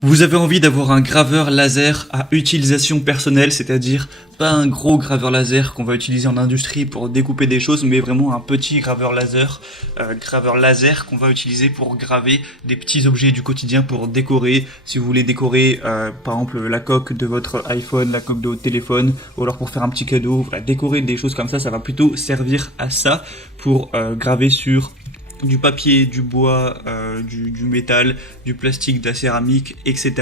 Vous avez envie d'avoir un graveur laser à utilisation personnelle, c'est-à-dire pas un gros graveur laser qu'on va utiliser en industrie pour découper des choses, mais vraiment un petit graveur laser qu'on va utiliser pour graver des petits objets du quotidien pour décorer. Si vous voulez décorer par exemple la coque de votre iPhone, la coque de votre téléphone, ou alors pour faire un petit cadeau, voilà, décorer des choses comme ça va plutôt servir à ça pour graver sur du papier, du bois, du métal, du plastique, de la céramique, etc.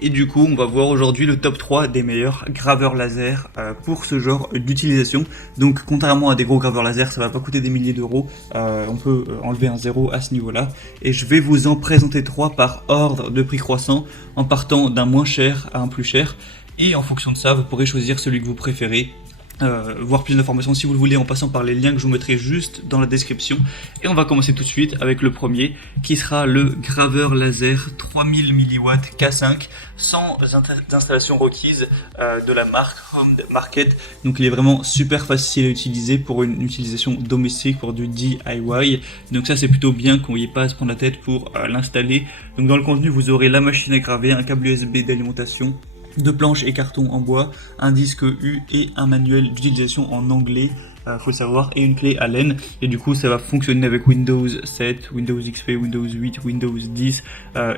Et du coup, on va voir aujourd'hui le top 3 des meilleurs graveurs laser pour ce genre d'utilisation. Donc, contrairement à des gros graveurs laser, ça va pas coûter des milliers d'euros. On peut enlever un zéro à ce niveau-là. Et je vais vous en présenter 3 par ordre de prix croissant, en partant d'un moins cher à un plus cher. Et en fonction de ça, vous pourrez choisir celui que vous préférez. Voir plus d'informations si vous le voulez en passant par les liens que je vous mettrai juste dans la description. Et on va commencer tout de suite avec le premier qui sera le graveur laser 3000 mW K5 sans installation requise de la marque Home Market. Donc il est vraiment super facile à utiliser pour une utilisation domestique, pour du DIY. Donc ça c'est plutôt bien qu'on n'y ait pas à se prendre la tête pour l'installer. Donc dans le contenu vous aurez la machine à graver, un câble USB d'alimentation, 2 planches et cartons en bois, un disque U et un manuel d'utilisation en anglais, faut le savoir, et une clé Allen. Et du coup ça va fonctionner avec Windows 7, Windows XP, Windows 8, Windows 10,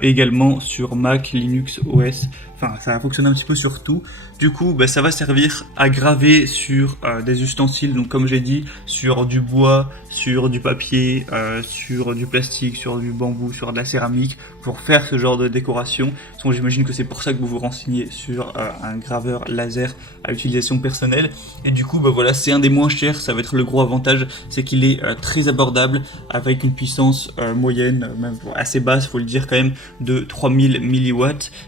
également sur Mac, Linux, OS. Enfin, ça va fonctionner un petit peu sur tout. Du coup, ça va servir à graver sur des ustensiles, donc comme j'ai dit, sur du bois, sur du papier, sur du plastique, sur du bambou, sur de la céramique, pour faire ce genre de décoration. Donc j'imagine que c'est pour ça que vous vous renseignez sur un graveur laser à utilisation personnelle. Et du coup, voilà, c'est un des moins chers, ça va être le gros avantage, c'est qu'il est très abordable, avec une puissance moyenne, même assez basse, faut le dire quand même, de 3000 mW.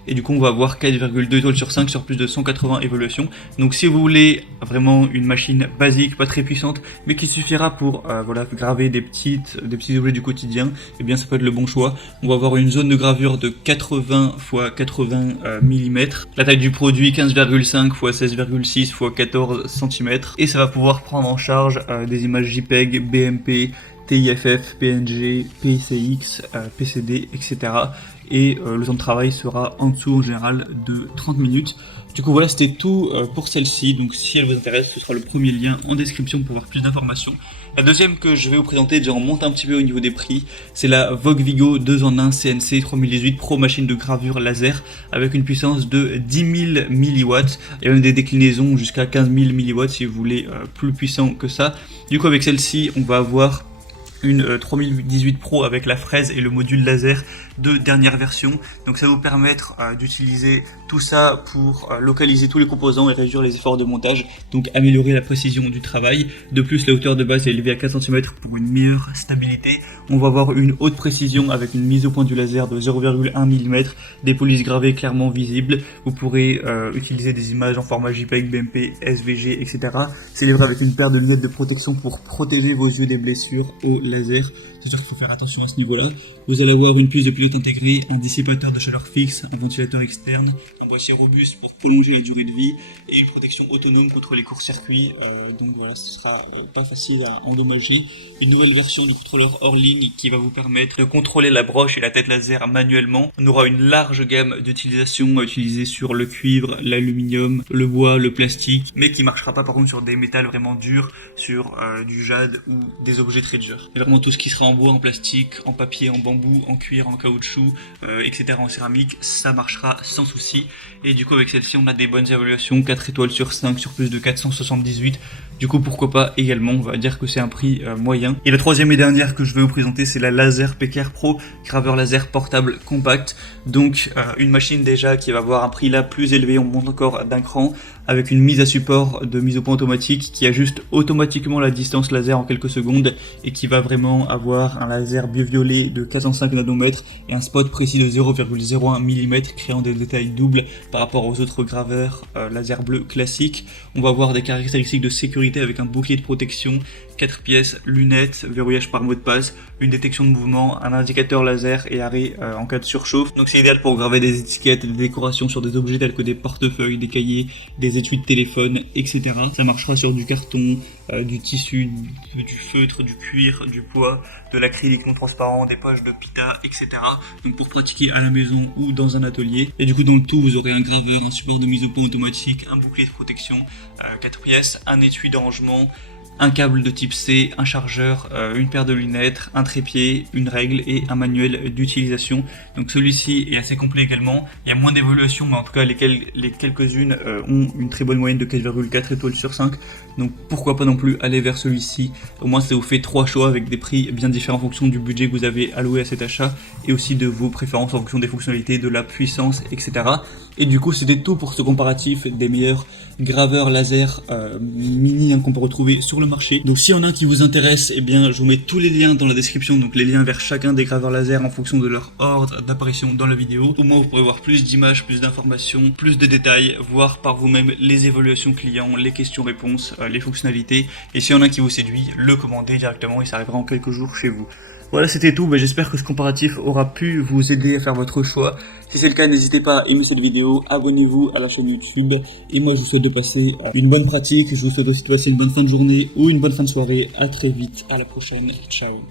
Et du coup, on va avoir 4,2 étoiles sur 5 sur plus de 180 évolutions. Donc si vous voulez vraiment une machine basique, pas très puissante, mais qui suffira pour graver des petits objets du quotidien, et bien ça peut être le bon choix. On va avoir une zone de gravure de 80 x 80 mm, la taille du produit 15,5 x 16,6 x 14 cm, et ça va pouvoir prendre en charge des images JPEG, BMP, TIFF, PNG, PCX, PCD, etc. Et le temps de travail sera en dessous en général de 30 minutes. Du coup voilà, c'était tout pour celle-ci, donc si elle vous intéresse, ce sera le premier lien en description pour avoir plus d'informations. La deuxième que je vais vous présenter, déjà on monte un petit peu au niveau des prix, c'est la Vogue Vigo 2 en 1 CNC 3018 Pro machine de gravure laser avec une puissance de 10 000 mW. Il y a même des déclinaisons jusqu'à 15 000 mW si vous voulez plus puissant que ça. Du coup avec celle-ci, on va avoir une 3018 Pro avec la fraise et le module laser de dernière version. Donc ça va vous permettre d'utiliser tout ça pour localiser tous les composants et réduire les efforts de montage, donc améliorer la précision du travail. De plus, la hauteur de base est élevée à 4 cm pour une meilleure stabilité. On va avoir une haute précision avec une mise au point du laser de 0,1 mm, des polices gravées clairement visibles. Vous pourrez utiliser des images en format JPEG, BMP, SVG, etc. C'est livré avec une paire de lunettes de protection pour protéger vos yeux des blessures au laser. C'est sûr qu'il faut faire attention à ce niveau-là. Vous allez avoir une puce de pilote intégrée, un dissipateur de chaleur fixe, un ventilateur externe, un boîtier robuste pour prolonger la durée de vie et une protection autonome contre les courts-circuits. Donc voilà, ce sera pas facile à endommager. Une nouvelle version du contrôleur hors ligne qui va vous permettre de contrôler la broche et la tête laser manuellement. On aura une large gamme d'utilisations à utiliser sur le cuivre, l'aluminium, le bois, le plastique, mais qui marchera pas par contre sur des métals vraiment durs, sur du jade ou des objets très durs. Et vraiment tout ce qui sera en bois, en plastique, en papier, en bambou, en cuir, en caoutchouc, etc. en céramique, ça marchera sans souci. Et du coup avec celle-ci on a des bonnes évaluations, 4 étoiles sur 5 sur plus de 478. Du coup pourquoi pas également, on va dire que c'est un prix moyen. Et la troisième et dernière que je vais vous présenter, c'est la Laser PKR Pro, graveur laser portable compact. Donc une machine déjà qui va avoir un prix là plus élevé, on monte encore d'un cran, avec une mise à support de mise au point automatique qui ajuste automatiquement la distance laser en quelques secondes et qui va vraiment avoir un laser bioviolet de 405 nanomètres et un spot précis de 0,01 mm créant des détails doubles par rapport aux autres graveurs laser bleu classiques. On va avoir des caractéristiques de sécurité avec un bouclier de protection 4 pièces, lunettes, verrouillage par mot de passe, une détection de mouvement, un indicateur laser et arrêt en cas de surchauffe. Donc c'est idéal pour graver des étiquettes, des décorations sur des objets tels que des portefeuilles, des cahiers, des étuis de téléphone, etc. Ça marchera sur du carton, du tissu, du feutre, du cuir, du bois, de l'acrylique non transparent, des poches de pita, etc. Donc pour pratiquer à la maison ou dans un atelier. Et du coup dans le tout vous aurez un graveur, un support de mise au point automatique, un bouclier de protection, 4 pièces, un étui de rangement, un câble de type C, un chargeur, une paire de lunettes, un trépied, une règle et un manuel d'utilisation. Donc celui-ci est assez complet également. Il y a moins d'évaluations, mais en tout cas les quelques-unes ont une très bonne moyenne de 4,4 étoiles sur 5. Donc pourquoi pas non plus aller vers celui-ci. Au moins ça vous fait 3 choix avec des prix bien différents en fonction du budget que vous avez alloué à cet achat et aussi de vos préférences en fonction des fonctionnalités, de la puissance, etc. Et du coup c'était tout pour ce comparatif des meilleurs graveurs laser mini qu'on peut retrouver sur le marché. Donc s'il y en a un qui vous intéresse, eh bien je vous mets tous les liens dans la description, donc les liens vers chacun des graveurs laser en fonction de leur ordre d'apparition dans la vidéo. Au moins vous pourrez voir plus d'images, plus d'informations, plus de détails, voir par vous-même les évaluations clients, les questions-réponses, les fonctionnalités. Et s'il y en a un qui vous séduit, le commandez directement et ça arrivera en quelques jours chez vous. Voilà, c'était tout. J'espère que ce comparatif aura pu vous aider à faire votre choix. Si c'est le cas, n'hésitez pas à aimer cette vidéo, abonnez-vous à la chaîne YouTube. Et moi, je vous souhaite de passer une bonne pratique. Je vous souhaite aussi de passer une bonne fin de journée ou une bonne fin de soirée. À très vite, à la prochaine. Ciao.